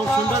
খুব সুন্দর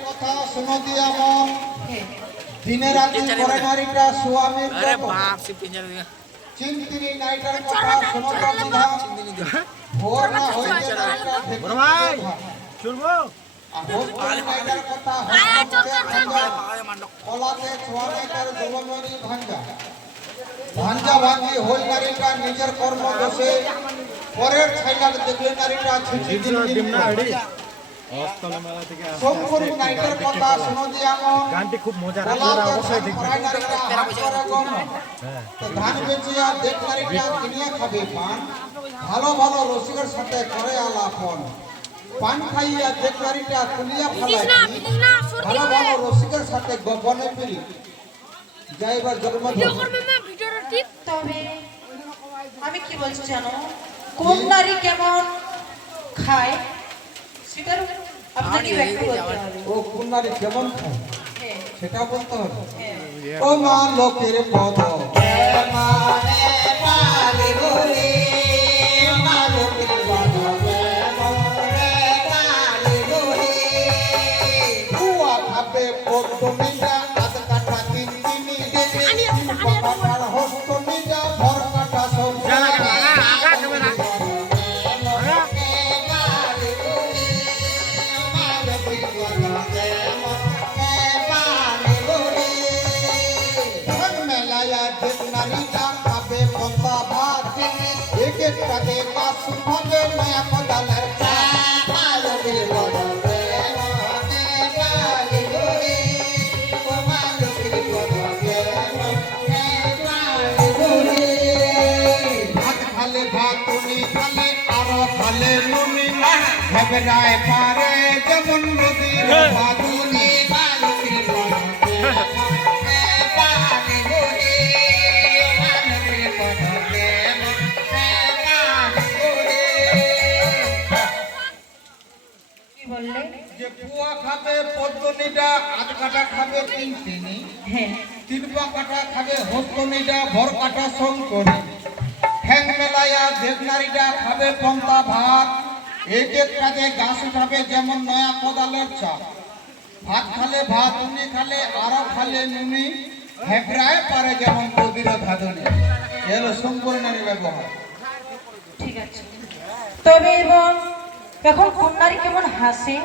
কথা শুনো দিয়া মন দিনে রাতে করে নারীটা স্বামীর আরে বাপ সে পিঞ্জার দিয়া চিন্তিনি নাইটার কথা শুনো কথা চিন্তিনি দিয়া ভোর না হইতে নাইটা বড় ভাই শুনবো কলাতে ছোয়ানে কর দুবমনি ভাঙ্গা ভাঞ্জা ভাঙ্গি হই নারীটা নিজের কর্ম দোষে পরের ছাইলাকে দেখলে নারীটা ছিটি দিন দিন গানটি খুব মজার আপনারা অবশ্যই দেখবেন। হ্যাঁ। তো ধান বেচিয়া দেখ নারীটা কিনিয়া খাবে পান। ভালো ভালো রসিকের সাথে করে আলাপন। পান খাইয়া দেখ নারীটা কুলিয়া ফেলায় ভালো ভালো রসিকের সাথে গবনে পিরি যাইবার জন্ম তবে আমি কি বলছি জানো? কোন নারী কেমন খায় সেটার ও কোন নারী কেমন হ্যাঁ, সেটা বলতে হবে। হ্যাঁ। ও মা লোকের পদ। ভেবরায় পারে যেমন নদীর ভাগুনি বললে? যে পুয়া খাবে পদ্মনিটা আধ কাটা খাবে তিন তিনি হ্যাঁ। তিন পা কাটা খাবে হস্তনিটা ভর কাটা শঙ্করী। ঠ্যাং মেলায়া দেবনারীটা খাবে পন্তা ভাত। এক এক কাজে গাছ উঠাবে যেমন নয়া কোদালের চাপ। ভাত খালে ভাত উনি খালে আরও খালে নুনি। হেবরায় পারে যেমন নদীর ধাদনে এলো নারী ব্যবহার। ঠিক আছে। তবে এবং এখন কোন নারী কেমন হাসে?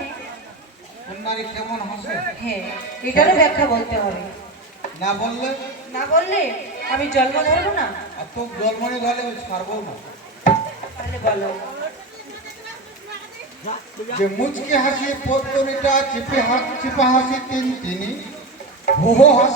কোন নারী কেমন হাসে? হ্যাঁ এটারও ব্যাখ্যা বলতে হবে। না বললে? না বললে আমি জন্ম ধরবো না? আর তো জন্মনি ধরে আমি ছাড়বো না। তাহলে বলো। যে মুচকি হাসি পদ্মনিটা চিপে হাসি চিপা হাসি তিন তিনি হুহো হাসি